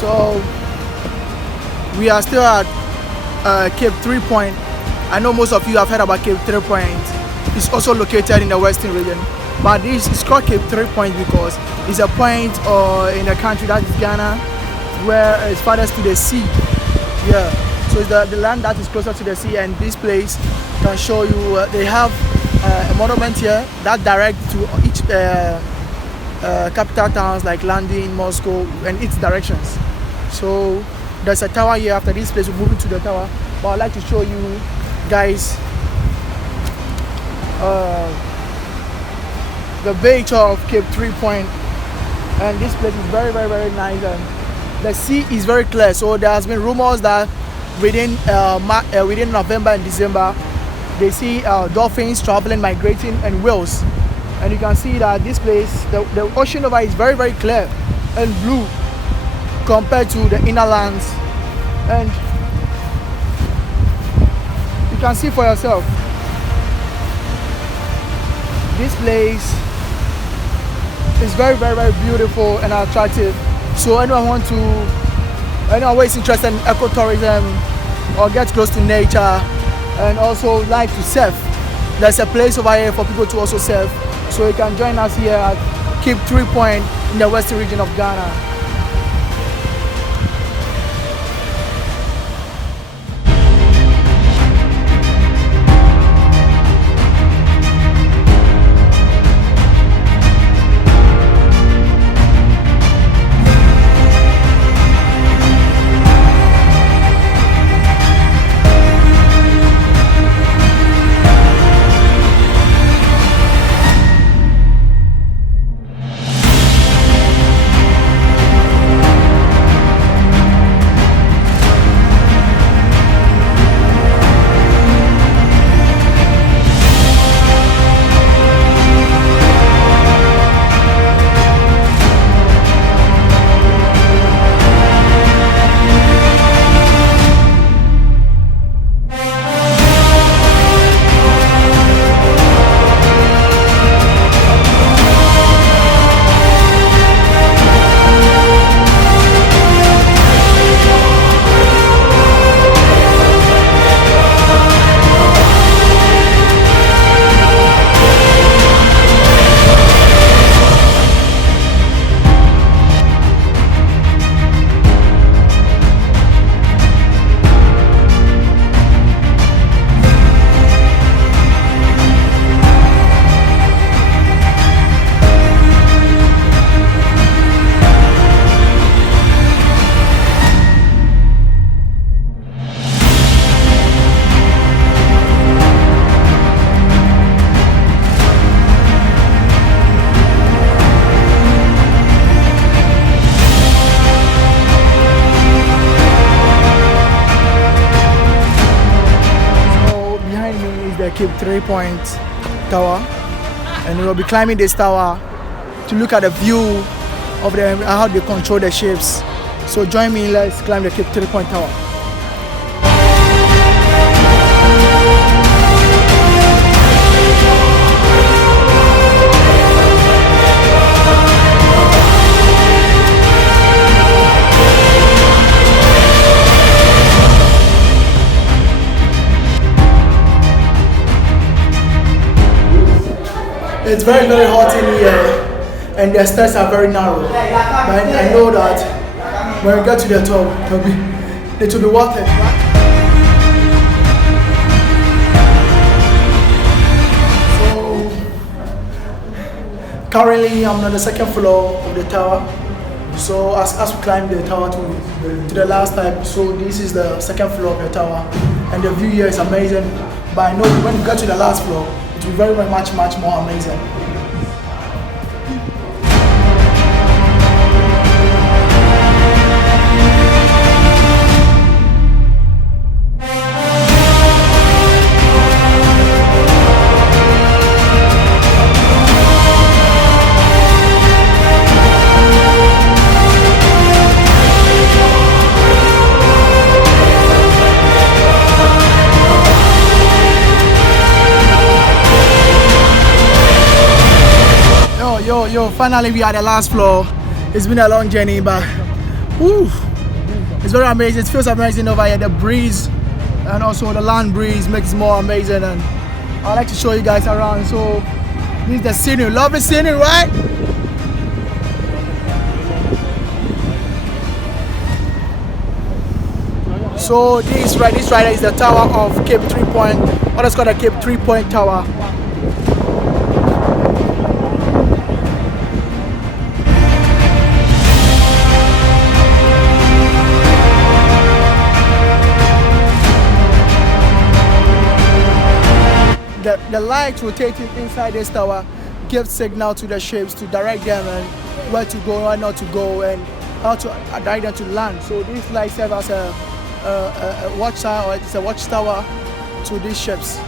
So we are still at Cape 3 Point. I know most of you have heard about Cape 3 Point. It's also located in the western region, but this is called Cape 3 Point because it's a point in the country that is Ghana, where it's farthest to the sea. Yeah, so it's the land that is closer to the sea, and this place can show you. They have a monument here that directs to each capital towns like London, Moscow, and its directions. So there's a tower here. After this place, we're moving to the tower, but I'd like to show you guys the beach of Cape 3 Point, and this place is very nice, and the sea is very clear. So there has been rumors that within November and December they see dolphins traveling, migrating, and whales, and you can see that this place, the ocean over is very clear and blue compared to the inner lands, and you can see for yourself. This place is very beautiful and attractive. So anyone who is interested in ecotourism or get close to nature and also like to surf, there's a place over here for people to also surf. So you can join us here at Cape 3 Point in the western region of Ghana. Cape 3 Point Tower, and we'll be climbing this tower to look at the view of how they control the ships. So join me, let's climb the Cape 3 Point Tower. It's very hot in here, and the stairs are very narrow. But I know that when we get to the top, it will be worth it. So currently, I'm on the second floor of the tower. So as we climb the tower to the last time, so this is the second floor of the tower, and the view here is amazing. But I know when we get to the last floor, it will be very much more amazing. Yo, finally we are at the last floor. It's been a long journey, but whew, It's very amazing. It feels amazing over here. The breeze and also the land breeze makes it more amazing. And I'd like to show you guys around. So this is the scenery. Lovely scenery, right? So this right there is the tower of Cape 3 Point. What is called the Cape 3 Point Tower. The light rotating inside this tower gives signal to the ships to direct them and where to go, where not to go, and how to direct them to land. So this light serves as a watch tower, or it's a watchtower to these ships.